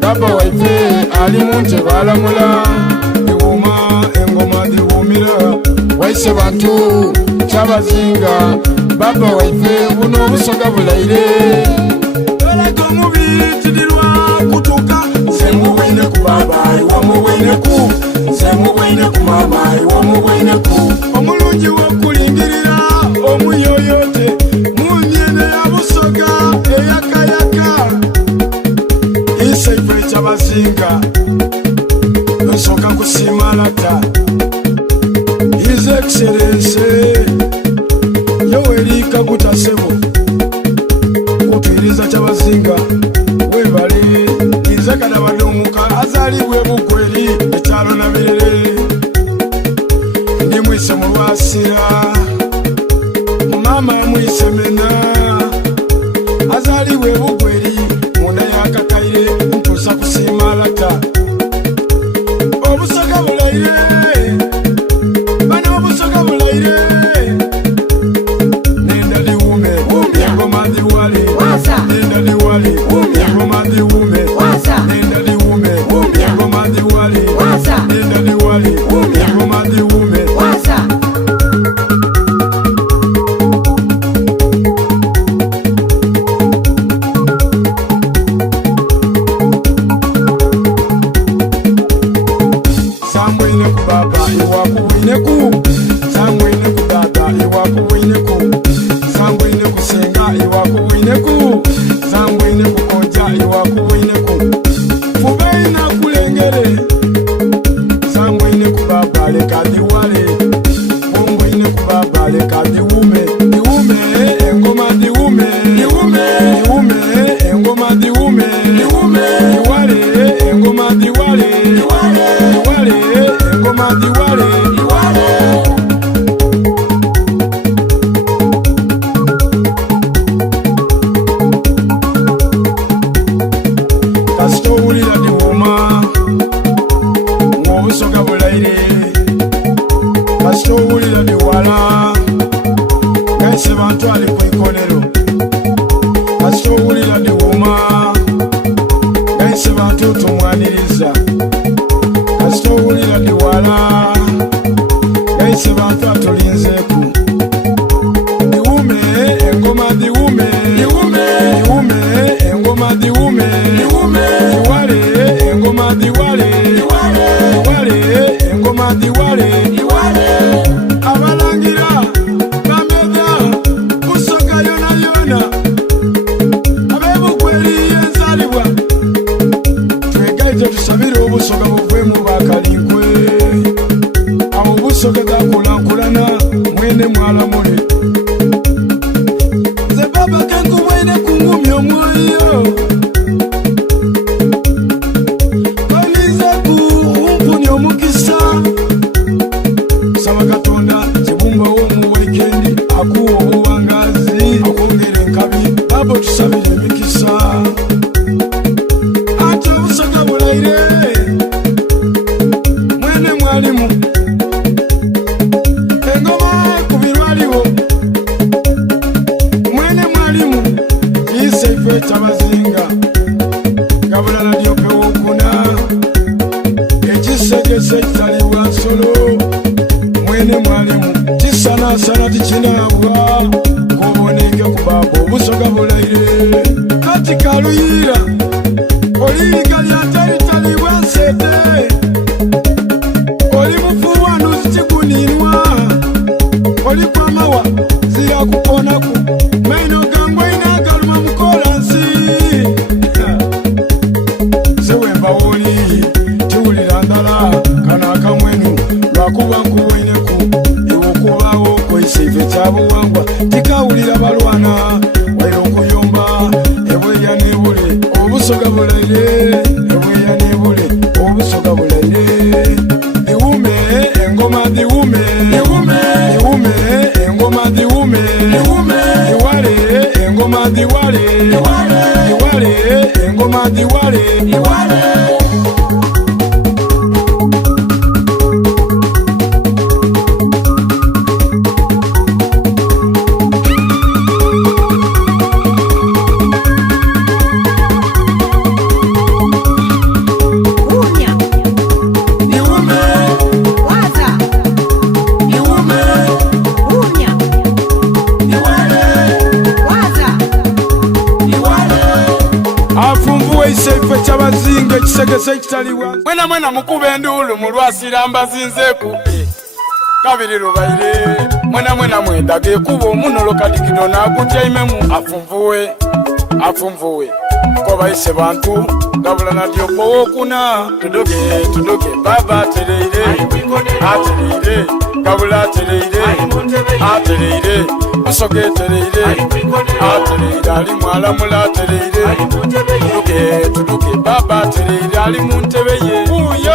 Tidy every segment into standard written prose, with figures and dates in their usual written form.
Baba waife ali munje balamula Iwuma engoma diwumira Waise bantu chabazinga Baba waife buno busoga bulaire Oleka omubiri tidirwa kutuka Semu wene ku baba iwamu wene ku Semu wene ku mama iwamu wene ku Omulungi wokulingirira omuyoyote Munyene ya busoga eyakayaka Isaife chabazinga Nsoka kusimalata His Excellency Yoweri Kaguta Ssebo Kupiriza chabazinga Webale Nzekana badomuka azaliwe Bugweri Etalo na Birere Ndi mwise mulwasira Mama mwise mena Azaliwe Bugweri Munda yakakaire Mpusa kusimalata Obusoga bulaire Bana obusoga bulaire Nenda liwume Engoma diwali Nenda liwali Engoma diwume Nenda liwume Engoma diwali Nenda liwali Engoma diwume Samwine ku baba iwakuwine ku Samwine ku baba iwakuwine ku Samwine ku senga iwakuwine ku Samwine ku konja iwakuwine ku Fubeina kulengere Samwine ku baba leka diwale Samwine ku baba leka diwume Diwume engoma diwume Diwume Diwume engoma diwume Diwume Diwale engoma diwale Diwale Diwale engoma diwale Diwale Kasito wulira diwuma Mwobusoga bulaire Kasito wulira diwala Gaise bantu ali kwikolero Kasito wulira diwuma Gaise bantu tumwaniriza Kasito wulira diwala Gaise bantu atulinzeku Diwume engoma diwume Diwume Diwume engoma diwume Diwume Diwale engoma diwale Diwale Diwale engoma diwale Diwale Abalangira bameda busoga yona yona Abebugweri enzalibwa Twegaite tusabire obusoga buve mu bakalinkwe Abo busoga gakulankulana mwene mwalamule Ze baba kenku mwene kungumya omwoyo Kolizeku umpuni omukisa Saba Katonda kibumba womu weekend Akuwa obuwangazi akongere enkabi Babo tusabire emikisa Ate obusoga bulaire Mwene mwalimu Engoma kubirwaliwo Mwene mwalimu Isaife chabazinga Gabulala lyope wokuna Ekisegese kitaliwa nsolo Mwene mwalimu Tisanasana tikinabwa Kuboneke ku baba obusoga bulaire Kati kaluyira Oliyiga lyatalitaliwa nsete Oli mufuwa nuzitikuninwa Oli kwamawa ziyakuponaku Maino gangwa inagaluma mukolansi Sewemba woli tiwulira ndala Kana akamwenu lwakuba nkuweneku Iwokubawo kweisife kyabuwangwa Tikawulira balwana Wairo okuyomba Ebweya nebule Obusoga bulaire Ebweya nebule Obusoga bulaire Diwume engoma diwume Diwume Diwume engoma diwume Diwume Diwale engoma diwale Diwale Diwale engoma diwale afunfuweise ife kyabazinga ekisegese ekitaliwa mwena mukube enduulu mulwasira mbazinzeeku kabiri lubaire mwena mwendage kuba omuno kadikido nagutyaimemu afunfuwe kobaise bantu gabula nadyopo wokuna tuduge baba atereire gabula atereire musoge atereire ali mwalamula atereire tuduge baba atereire ali mu ntebe ye uyo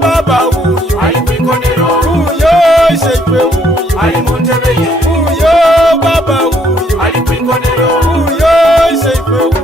baba uyo uyo iseipe uyo baba uyo iseipe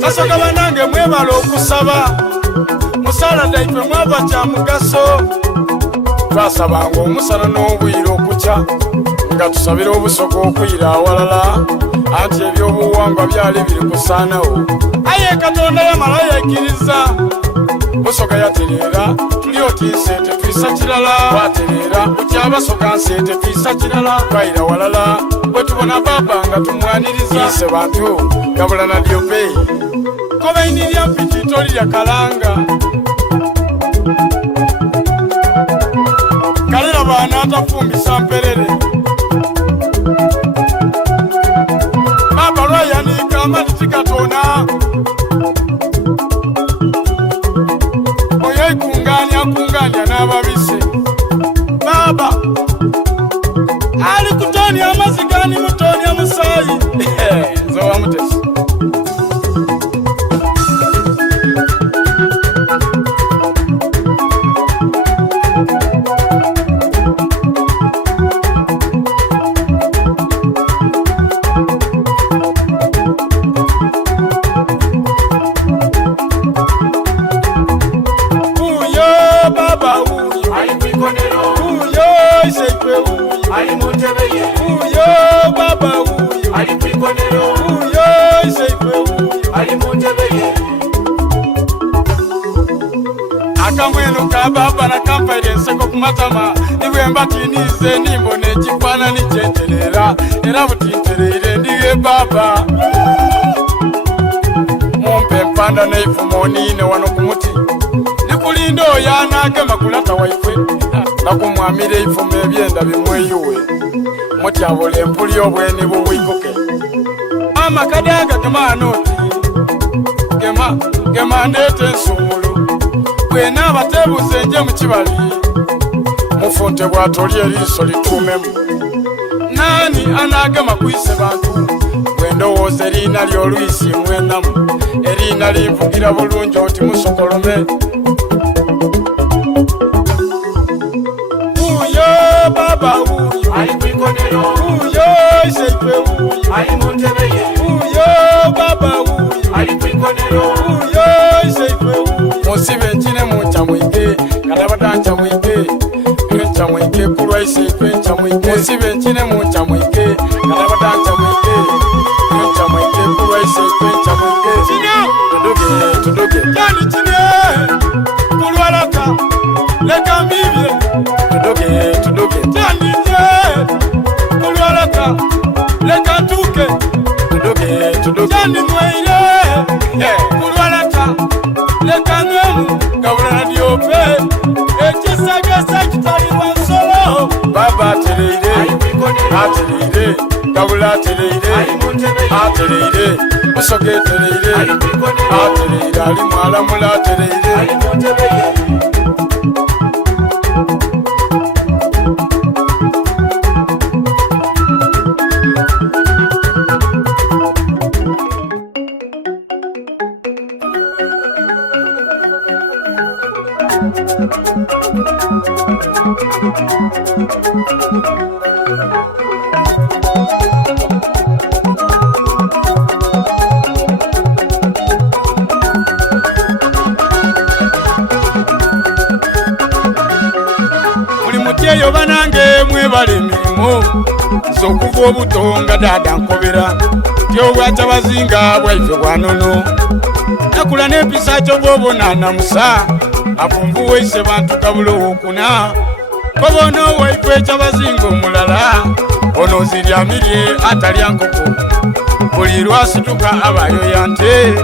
kasoka banange mwebala okusaba musala daife mwaba kya mugaso twasabanga omusana n'obwire okukya nga tusabira obusoga okwira awalala anti ebyobuwangwa byali biri kusaanawo aye katonda yamala yaikiriza busoga yatereera tuli otiise tetwisa kirala watereera otyabasoga nseete twisa kirala twayira walala bwe tubona baba nga tumwaniriza ise bantu gabula nadyope kobaini lya mpiti toli lya kalanga kalera baana atafumbisa mperere baba lwayanika amatiti katona oyo ikunganya n'ababise baba ali kutonya amazigani mutonya musayi nzowa mutesi akamweno ka baba na kampaire enseko kumatama niwe mbatinize nimbona ekifaananyi kyenterera era butintereire ndiye baba mumpe empanda neifumo oniine wano ku muti nikulinda oyo anaagema kulata waife nakumwamira eifumo ebyenda bimweyuwe mutyabula empuli obweni bubwikuke amakadaga gemaanoti gema ndeete ensumulu bwena abatebuze nje mukibali mufunte bwatoli eriiso lituumemu nani anagema kwise bantu bwendowooza eriina ly'olwisi mwenamu eriina linvugira bulungi oti musokolome uyo baba uyo iseipe uyo baba uyo iseipe musibe nkine muncamwike kalabada ncamwike ncamwike kulwa iseipe ncamwike musibe nkine muncamwike kalabada ncamwike ncamwike kulwa iseipe ncamwike tuduge yani kine kulwalaka leka mbibye tuduge yani nje kulwalaka leka ntuke tuduge yani mweire kulwalaka leka ngemu gabula nadyope ekisagasa kitaliwa nsolo baba atereire gabula atereire musoga atereire ali mwalamula atereire mutyeyo banange mwebale emirimu z'okuva obutonga dada nkobera tyobwaca bazinga bwaife bwanono nakula n'empisa kyo bwobonana musa afunfuweise bantu gabula owokuna kobono waife ekyabazinga omulala ono ziryamirye atalya nkoko buli lwasituka abayoya nte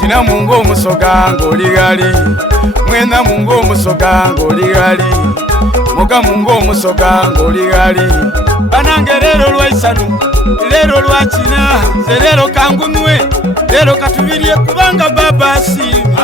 kina mungo omusoga ng'oligali mwenda mungo omusoga ng'oligali muga mungo omusoga ng'oligali banange leero lwaisanu leero lwakina nze leero kangunwe leero katubirye kubanga baba asiimye